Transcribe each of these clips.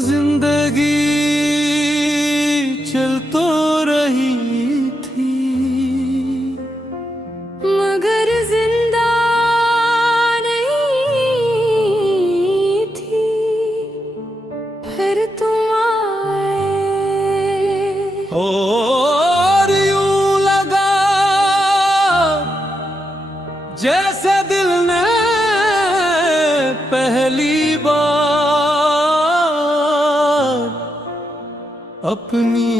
जिंदगी चल तो रही थी मगर जिंदा नहीं थी। फिर तुम आए और यूं लगा जैसे दिल ने पहली बार अपनी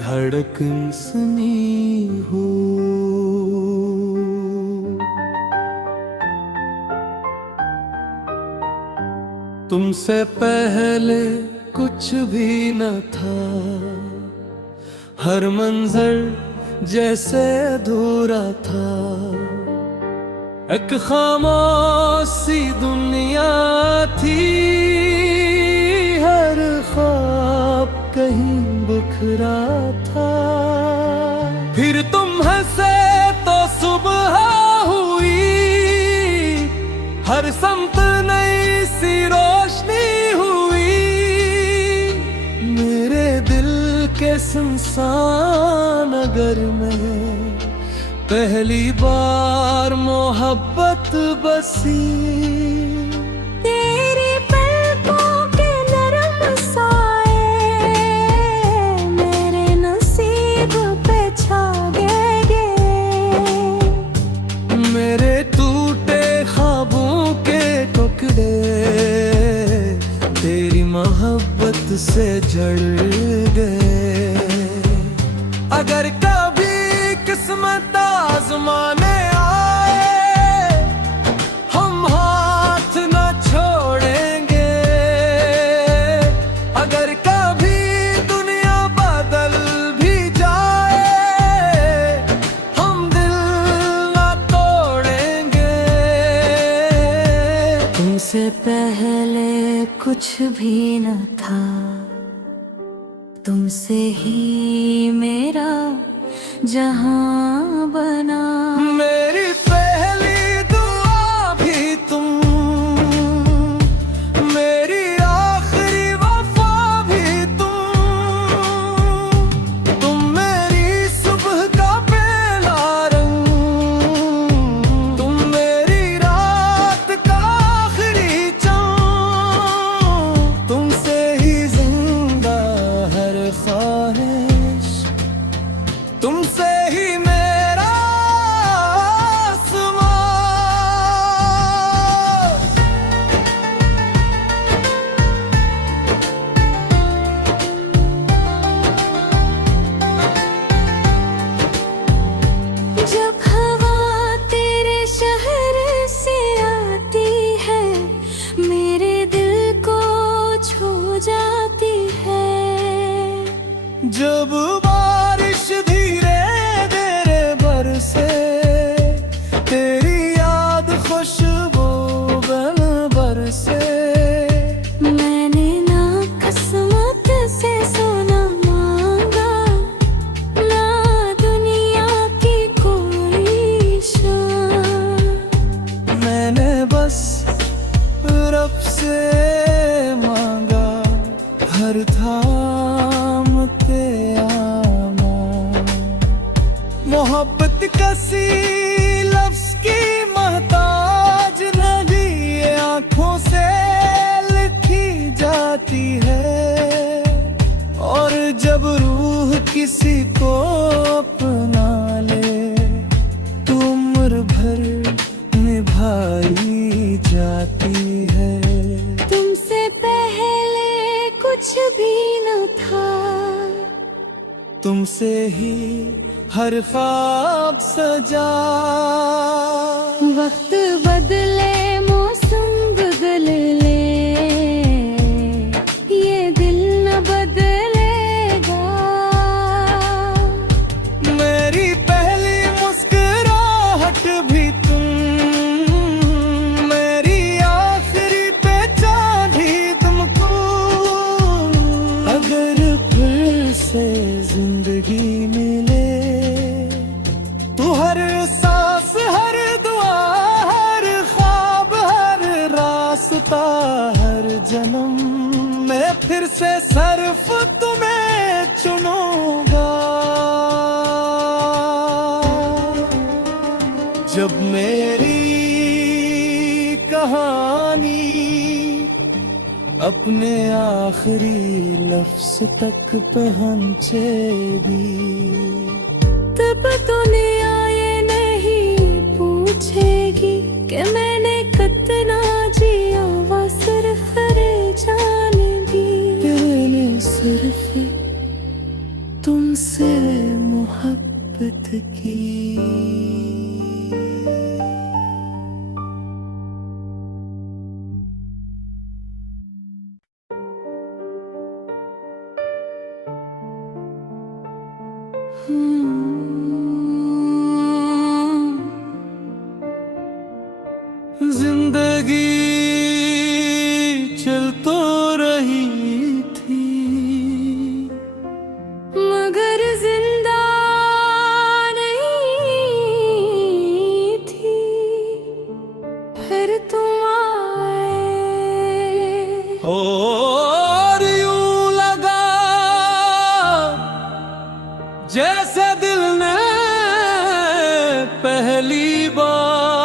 धड़कन सुनी हो। तुमसे पहले कुछ भी न था, हर मंजर जैसे अधूरा था। एक खामोश सी दुनिया थी, हर ख्वाब कहीं बिखरा था। फिर तुम हंसे तो सुबह हुई, हर समत नई सी रोशनी हुई। मेरे दिल के सुनसान नगर में पहली बार मोहब्बत बसी। तेरी पलकों के नरम साए मेरे नसीब पे छा गए। मेरे टूटे ख्वाबों के टुकड़े तेरी मोहब्बत से जड़ गए। अगर कभी किस्मत आज़माने आए, हम हाथ न छोड़ेंगे। अगर कभी दुनिया बदल भी जाए, हम दिल न तोड़ेंगे। तुमसे पहले कुछ भी न था, तुमसे ही मेरा जहां बना। मेरी पहली दुआ भी तुम, मेरी आखिरी वफा भी तुम मेरी सुबह का पहला रंग, तुम मेरी रात का आखिरी चाँद। तुमसे ही जिंदा हर ख्वाहिश, तुमसे ही मेरा आसमां। जब हवा तेरे शहर से आती है, मेरे दिल को छू जाती है। जब बारिश धीरे धीरे बरसे, तेरी याद खुशबू बन बरसे। मैंने ना किस्मत से सोना मांगा, ना दुनिया की कोई शान। मैंने बस रब से मांगा हर थाम के आना। मोहब्बत कसी लफ्ज की मोहताज नहीं, ये आँखों से लिखी जाती है। और जब रूह किसी को अपना ले, तो उम्र भर निभाई जाती है। तुमसे पहले कुछ भी न था, तुमसे ही हर ख्वाब सजा। वक्त बदले मौसम बदल ले, ये दिल न बदलेगा। मेरी पहली मुस्कुराहट भी तुम, मेरी आखिरी पहचान भी तुमको। अगर फिर से जिंदगी मिले फिर से सिर्फ तुम्हें चुनूंगा। जब मेरी कहानी अपने आखिरी लफ्ज तक पहुंचेगी, तब दुनिया ये नहीं पूछेगी कि मैंने कितना जिया, वो सिर्फ रे जानेगी मैंने सिर्फ तुमसे मोहब्बत की। जिंदगी चल तो रही थी, मगर जिंदा नहीं थी। फिर तुम आए और यूं लगा जैसे दिल ने पहली बार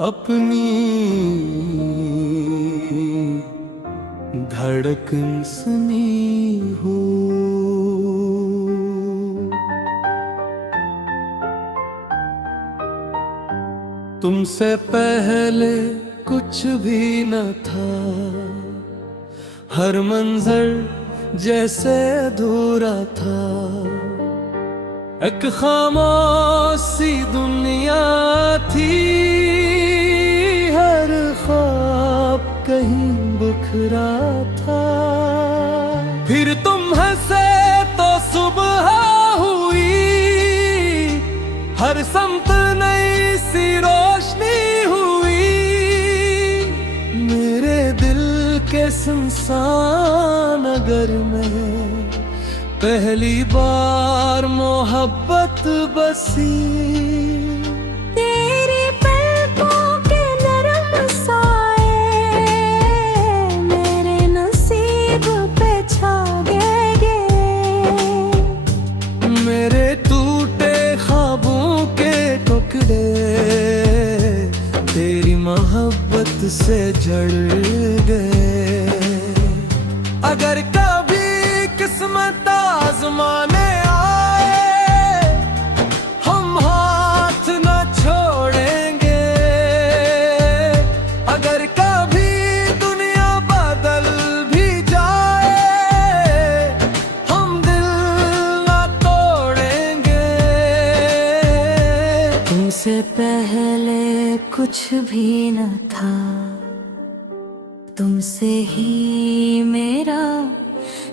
अपनी धड़कन सुनी हो। तुमसे पहले कुछ भी न था, हर मंजर जैसे अधूरा था। एक खामोश सी दुनिया थी, हर ख्वाब कहीं बिखरा था। फिर तुम हंसे तो सुबह हुई, हर समत नई सी रोशनी हुई। मेरे दिल के सुनसान नगर में पहली बार मोहब्बत बसी। तेरी पलकों के नरम साए मेरे नसीब पे छा गए। मेरे टूटे ख्वाबों के टुकड़े तेरी मोहब्बत से जड़ गए। अगर कभी किस्मत आज़माने आए, हम हाथ न छोड़ेंगे। अगर कभी दुनिया बदल भी जाए, हम दिल न तोड़ेंगे। तुमसे पहले कुछ भी न था, तुमसे ही मेरा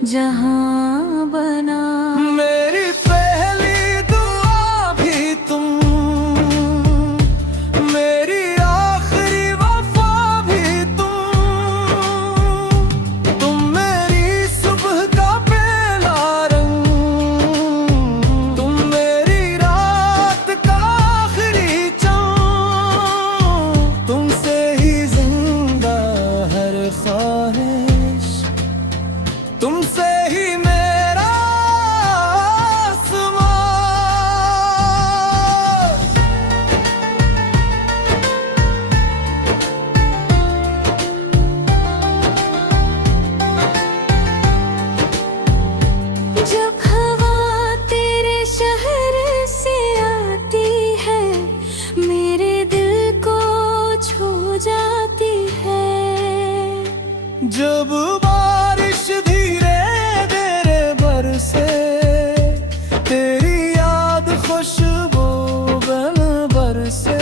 जहां बना। मेरी पहली दुआ भी तुम, मेरी आखिरी वफा भी तुम मेरी सुबह का पहला रंग, तुम मेरी रात का आखिरी चाँद। तुमसे ही जिंदा हर ख्वाहिश, तुमसे ही मेरा आसमां। जब हवा तेरे शहर से आती है, मेरे दिल को छू जाती है। जब बारिश धीरे धीरे बरसे, तेरी याद खुशबू बन बरसे।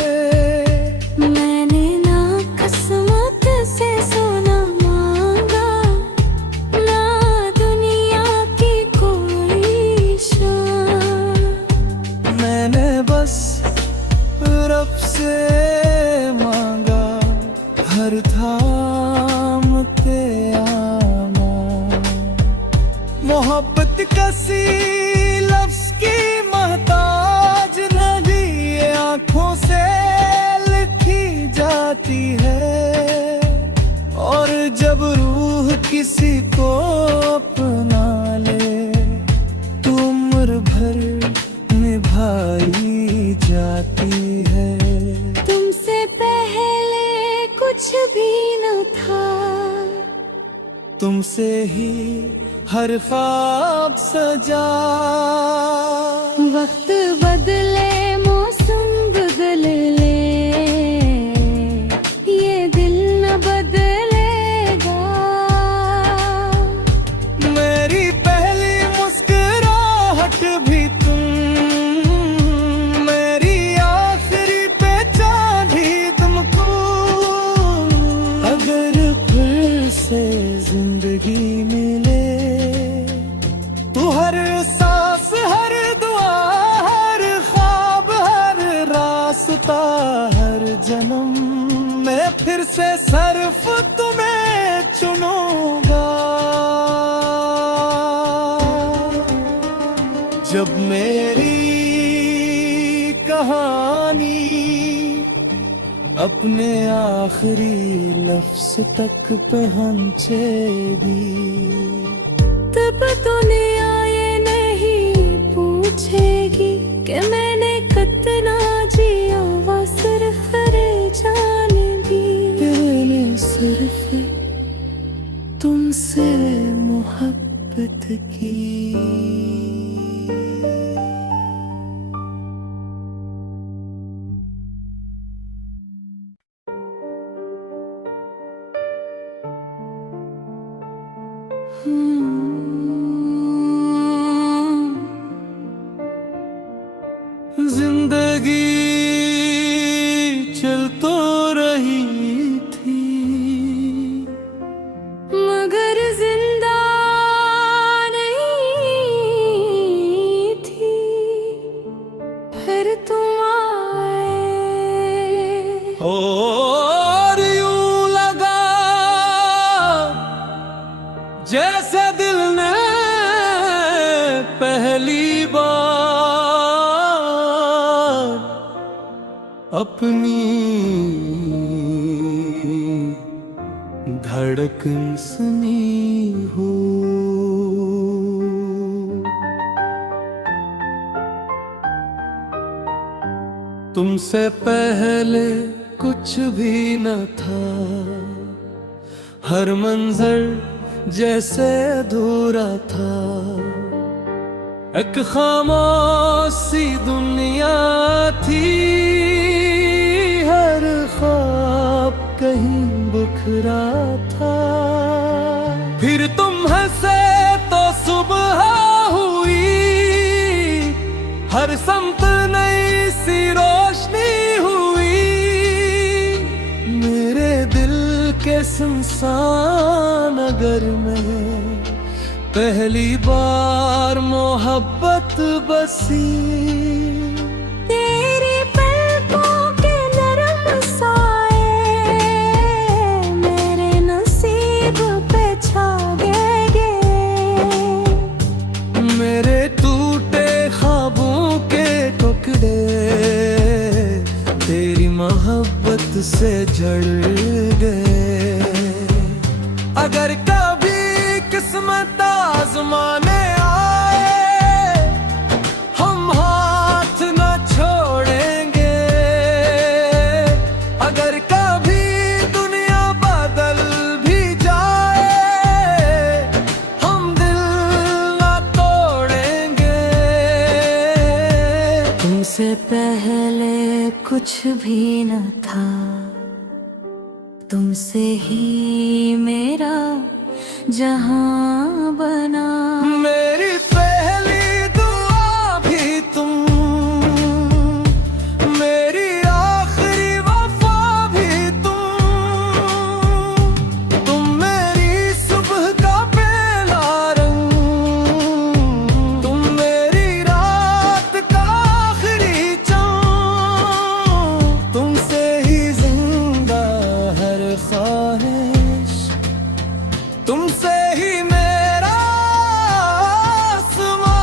मैंने ना किस्मत से सोना मांगा, ना दुनिया की कोई शान। मैंने बस रब से मांगा हर थाम ते आ किसी को अपना ले, तू उम्र भर निभाई जाती है। तुमसे पहले कुछ भी न था, तुमसे ही हर ख्वाब सजा। वक्त बदले मौसम बदल ले, ये दिल न बदलेगा। मेरी पहली मुस्कुराहट भी तुम, मेरी आखिरी पहचान भी तुमको। अगर फिर से जिंदगी मिले, तू हर सांस, हर दुआ, हर ख्वाब, हर रास्ता, हर जन्म मैं फिर से सिर्फ तुम्हें चुनूंगा। जब मेरी कहानी अपने आखिरी लफ्ज तक पहुंचेगी, तब दुनिया ये नहीं पूछेगी कि मैंने कितना जिया, वो सिर्फ रे जानेगी। मैंने सिर्फ तुमसे मोहब्बत की। जिंदगी चल तो रही थी, मगर जिंदा नहीं थी। फिर तुम आए और यूं लगा जैसे दिल ने पहली बार अपनी धड़कन सुनी हो। तुमसे पहले कुछ भी न था, हर मंजर जैसे अधूरा था। एक खामोश सी दुनिया थी, हर ख्वाब कहीं बिखरा था। फिर तुम हंसे तो सुबह हुई, हर समत नई सी रोशनी हुई। मेरे दिल के सुनसान नगर में पहली बार मोहब्बत बसी। तेरी पलकों के नरम साए मेरे नसीब पे छा गए। मेरे टूटे ख्वाबों के टुकड़े तेरी मोहब्बत से जड़ गए। अगर कभी किस्मत आज़माने आए, हम हाथ न छोड़ेंगे। अगर कभी दुनिया बदल भी जाए, हम दिल न तोड़ेंगे। तुमसे पहले कुछ भी न था, तुमसे ही मेरा जहां बना। मेरी पहली दुआ भी तुम, मेरी आखिरी वफा भी तुम मेरी सुबह का पहला रंग, तुम मेरी रात का आखिरी चाँद। तुमसे ही जिंदा हर ख्वाहिश, तुमसे ही मेरा आसमां।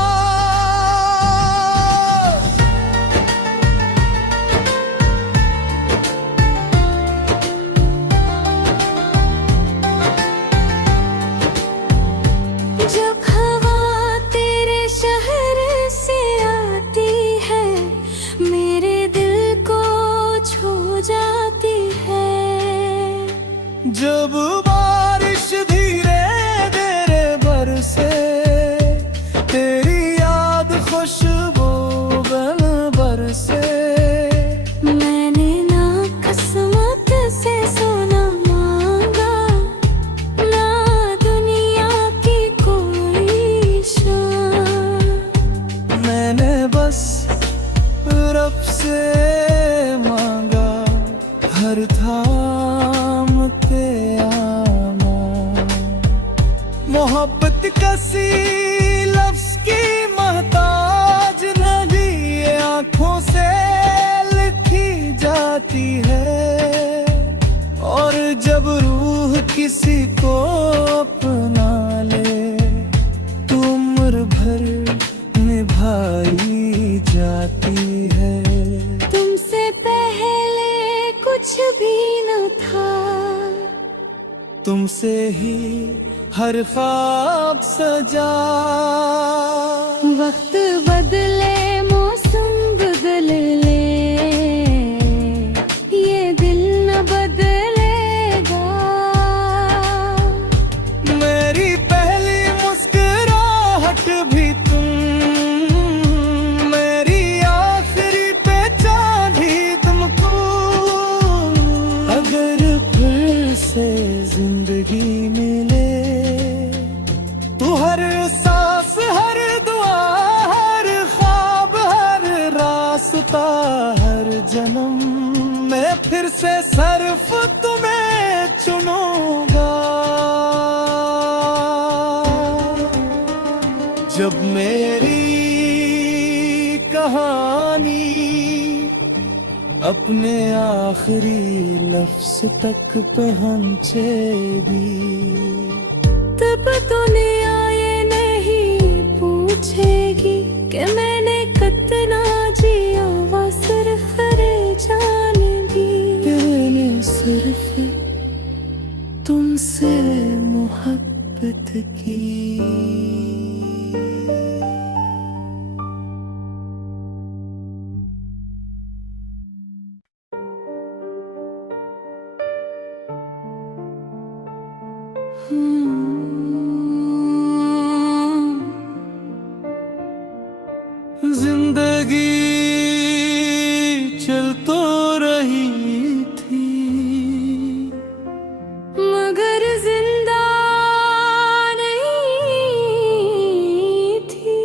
मोहब्बत कसी लफ्ज की मोहताज नहीं, ये आंखों से लिखी जाती है। और जब रूह किसी को अपना ले तो उम्र भर निभाई जाती है। तुमसे पहले कुछ भी न था, तुमसे ही हर ख्वाब सजा। वक्त बदले मौसम बदल ले, ये दिल न बदलेगा। मेरी पहली मुस्कुराहट भी तुम, मेरी आखिरी पहचान भी तुमको। अगर फिर से जिंदगी मिले तो हर सांस, हर दुआ, हर ख्वाब, हर रास्ता, हर जन्म मैं फिर से सिर्फ तुम्हें चुनूंगा। जब मेरी कहानी अपने आखिरी लफ्ज तक पहुंचेगी, तब दुनिया ये नहीं पूछेगी कि मैंने कितना जिया, वो सिर्फ रे जानेगी। मैंने सिर्फ तुमसे मोहब्बत की। जिंदगी चल तो रही थी, मगर जिंदा नहीं थी।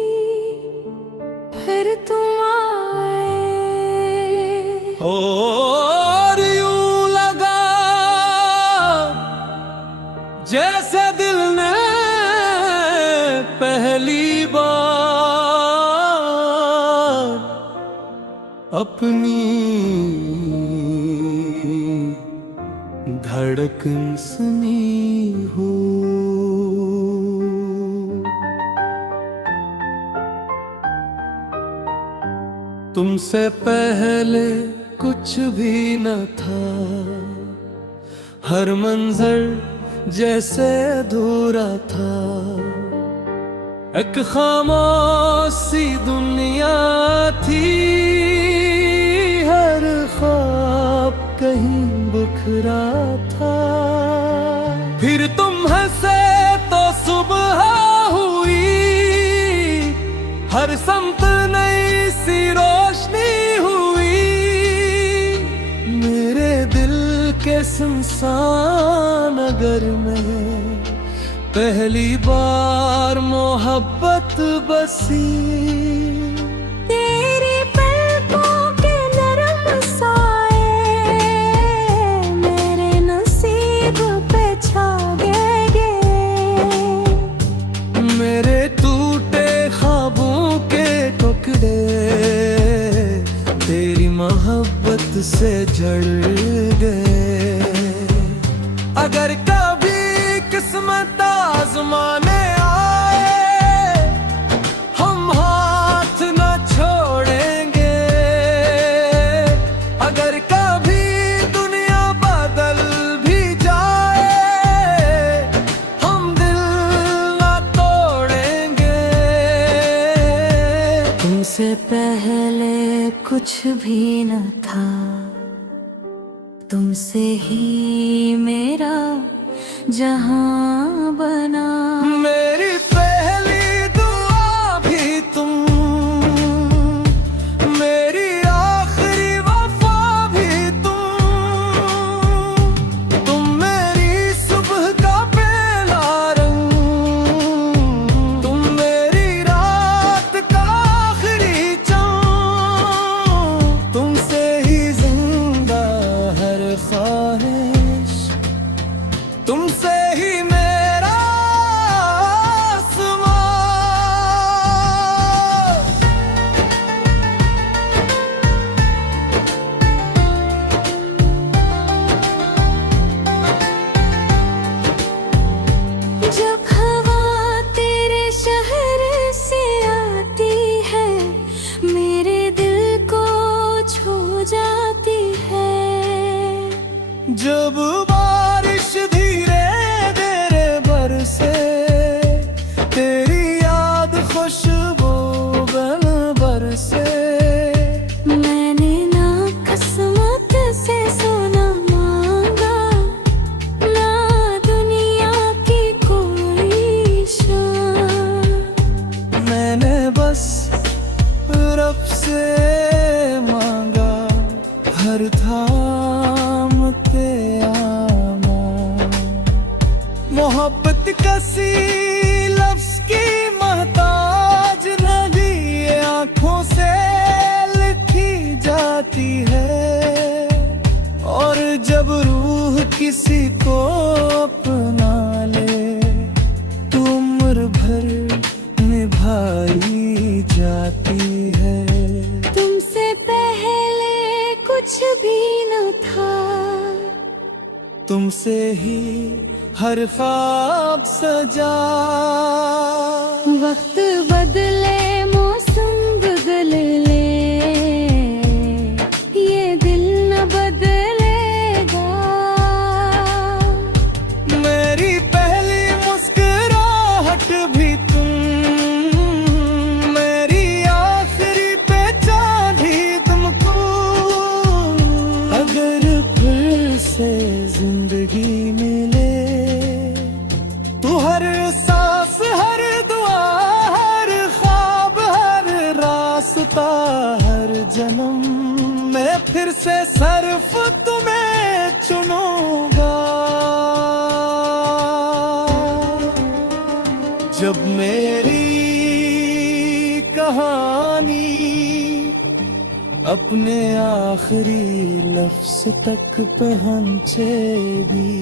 फिर तुम आए और यूं लगा जैसे दिल ने पहली बार अपनी धड़कन सुनी हो। तुमसे पहले कुछ भी न था, हर मंजर जैसे अधूरा था। एक खामोश सी दुनिया थी, हर ख्वाब कहीं बिखरा था। फिर तुम हंसे तो सुबह हुई, हर समत नई सी रोशनी हुई। मेरे दिल के सुनसान नगर में पहली बार मोहब्बत बसी। तेरी पलकों के नरम साए मेरे नसीब पे छा गए। मेरे टूटे ख्वाबों के टुकड़े तेरी मोहब्बत से जड़ गए। अगर कभी किस्मत आज़माने आए, हम हाथ न छोड़ेंगे। अगर कभी दुनिया बदल भी जाए, हम दिल न तोड़ेंगे। तुमसे पहले कुछ भी न था, तुमसे ही मेरा जहां बना। मेरी पहली दुआ भी तुम, मेरी आखिरी वफा भी तुम मेरी सुबह का पहला रंग, तुम मेरी रात का आखिरी चाँद। तुमसे ही जिंदा हर ख्वाहिश, तुमसे ही मेरा कसी लफ्ज की मोहताज नदी ये आंखों से लिखी जाती है। और जब रूह किसी को अपना ले तो उम्र भर निभाई जाती है। तुमसे पहले कुछ भी न था, तुमसे ही हर ख्वाब सजा। वक्त बदले मौसम बदल ले, ये दिल न बदलेगा। मेरी पहली मुस्कुराहट भी तुम, मेरी आखिरी पहचान भी तुमको। अगर फिर से जिंदगी मिले तो हर सांस हर दुआ हर ख्वाब हर रास्ता हर जन्म मैं फिर से सिर्फ तुम्हें चुनूंगा। जब मेरी कहानी अपने आखिरी लफ्ज तक पहुंचेगी,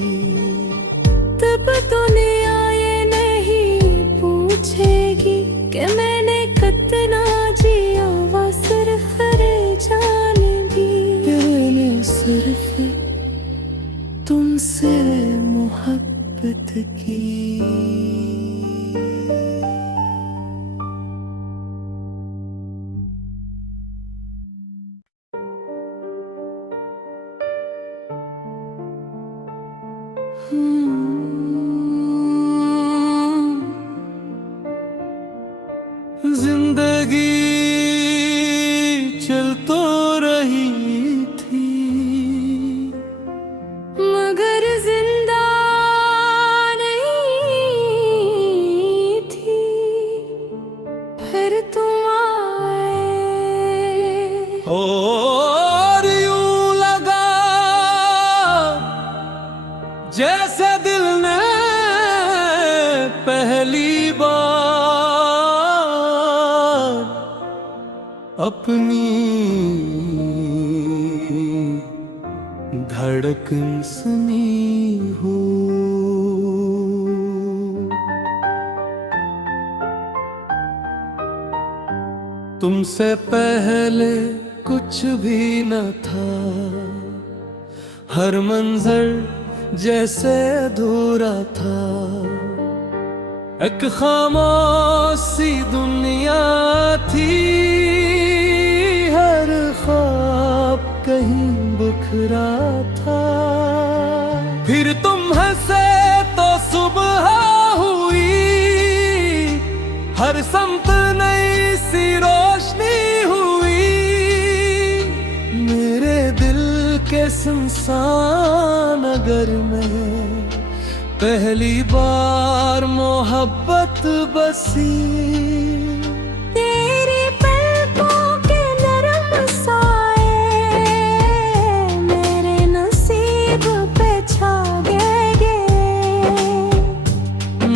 तब दुनिया ये नहीं पूछेगी कि मैंने कितना जिया, वो सिर्फ रे जानेगी। मैंने सिर्फ तुमसे मोहब्बत की। जिंदगी चल तो रही थी मगर जिंदा नहीं थी। फिर तुम आए और यूं लगा जैसे दिल ने पहली बार अपनी धड़कन सुनी हो। तुमसे पहले कुछ भी न था, हर मंजर जैसे अधूरा था। एक खामोश सी दुनिया थी, हर ख्वाब कहीं बिखरा था। फिर तुम हंसे तो सुबह हुई, हर समत नई सी रोशनी हुई। मेरे दिल के सुनसान नगर में पहली बार मोहब्बत बसी। तेरी पलकों के नरम साए मेरे नसीब पे छा गए।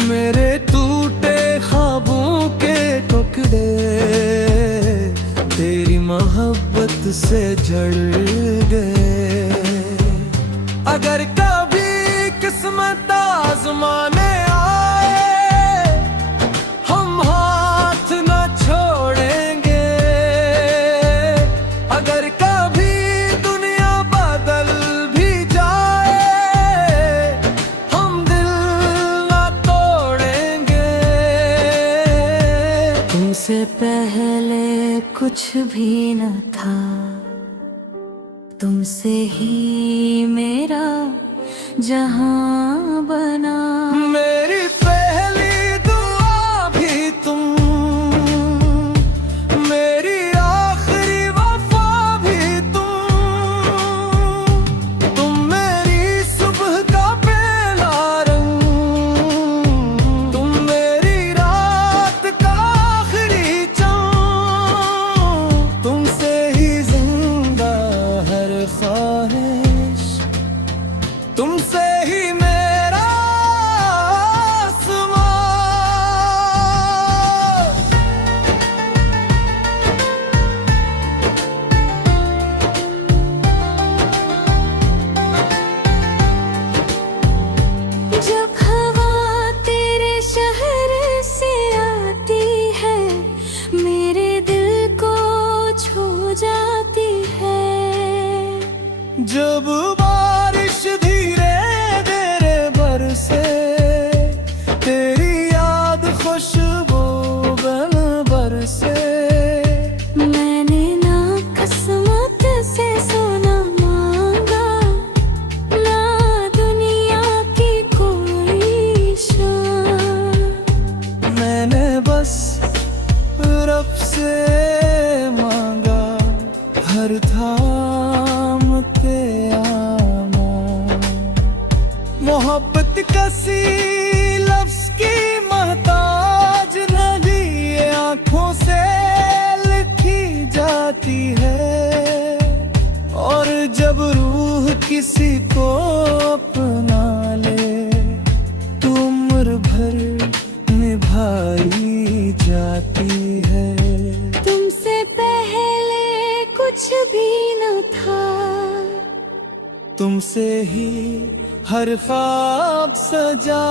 मेरे टूटे ख्वाबों के टुकड़े तेरी मोहब्बत से जड़ गए। अगर कभी किस्मत आज़माने आए, हम हाथ न छोड़ेंगे। अगर कभी दुनिया बदल भी जाए, हम दिल न तोड़ेंगे। तुमसे पहले कुछ भी न था, तुमसे ही मेरा जहां बना। मेरी पहली दुआ भी तुम, मेरी आखिरी वफा भी तुम मेरी सुबह का पहला रंग, तुम मेरी रात का आखिरी चाँद। तुमसे ही जिंदा हर ख्वाहिश, तुमसे ही मेरा किसी को अपना ले, तू उम्र भर निभाई जाती है। तुमसे पहले कुछ भी न था, तुमसे ही हर ख्वाब सजा।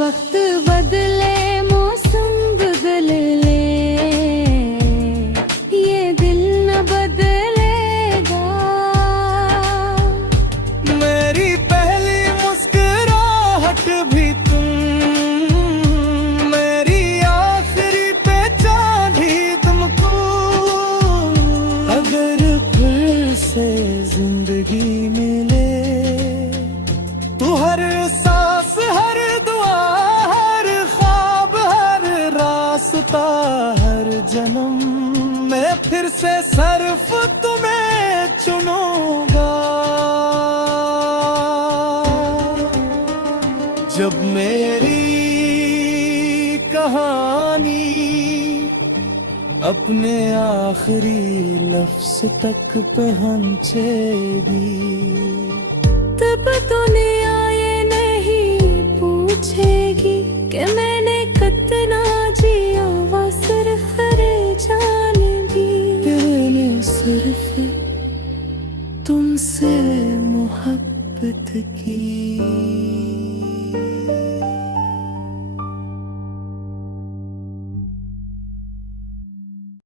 वक्त बदले मौसम बदल ले, ये दिल न बदलेगा। मेरी पहली मुस्कुराहट भी तुम, मेरी आखिरी पहचान भी तुमको। अगर फिर से जिंदगी मिले, तू हर सांस हर दुआ हर ख्वाब हर रास्ता हर जन्म मैं फिर से सिर्फ तुम्हें चुनूंगा। जब मेरी कहानी अपने आखिरी लफ्ज तक पहुंचेगी, तब दुनिया ये नहीं पूछेगी कि मैंने कितना जिया, वो सिर्फ जानेगी मैंने सिर्फ तुमसे मोहब्बत की।